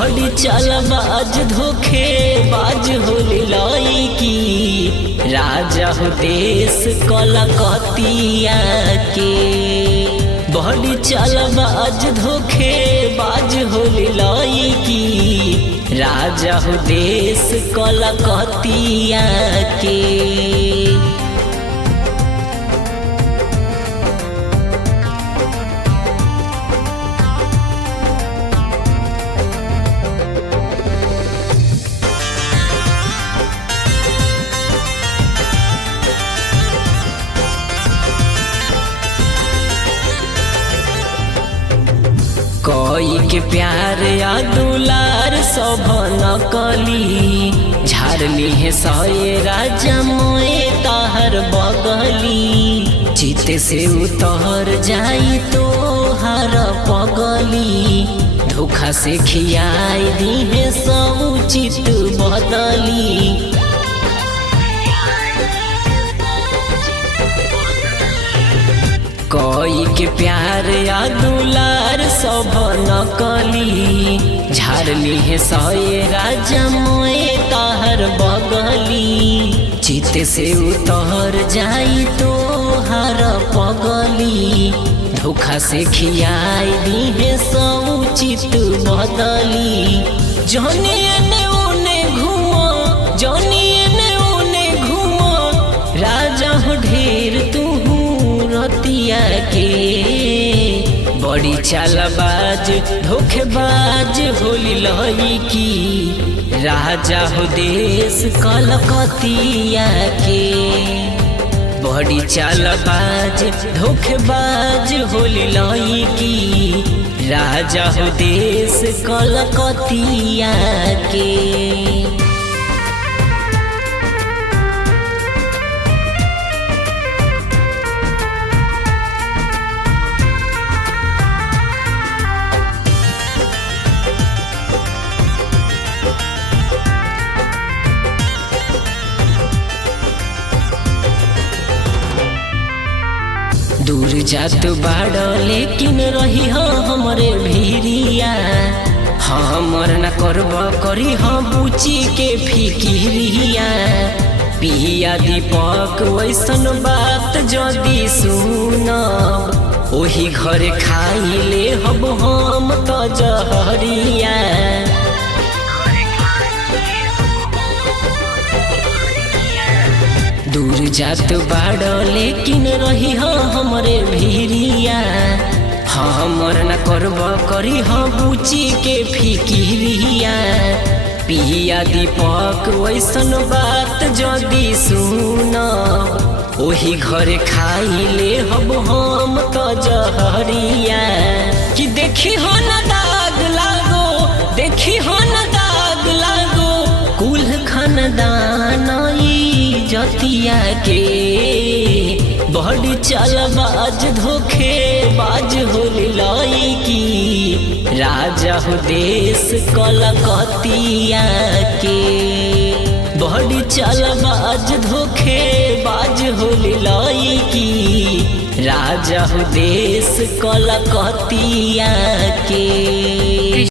बड़ी चालबाज धोखेबाज होली लईकी राजा हो देश कलकतिया के। बड़ी चालबाज धोखेबाज होली लईकी राजा हो देश कलकतिया के। कोई के प्यार या दुलार सब नकली झाड़ली है सये राजा मोए ताहर बगली। चित से उतर जाई तो हर पगली धोखा से खियाई दी है सब चित बदली। कोई के प्यार या दुलार सब नकली झाड़ली है सये राजा मोए ताहर बगली। चित से उतर जाई तो हर पगली धोखा से खियाई दी है सब चित बदली। जौनिए ने उने घूमो जौनिए ने उने घूमो राजा हो ढेर तू रतिया के। बड़ी चालबाज धोखेबाज होली लईकी राजा हो देश कलकतिया के। बड़ी चालबाज धोखेबाज होली लईकी राजा हो देश कलकतिया के। दूर जात बाड़ लेकिन रही हमरे भीरिया। हमर न करब करी बुची के फिकिरिया। पिया दीपक वैसन बात जदि सुनब ओही घरे खाइले हब हम त जहरिया। दूर जात बाड़ लेकिन रही हमरे भीरिया। हमर न करब करी बुची के फिकिरिया। पिया दीपक वैसन बात जदि सुनब ओही घरे खाइले हब हम त जहरिया। कि देखी हो न दाग लागो देखी हो न दाग लागो कुल खानदान जतिया के। बड़ी चालबाज धोखेबाज होली लईकी राजा हो देश कलकतिया के। बड़ी चालबाज धोखेबाज होली लईकी राजा हो देश कलकतिया के।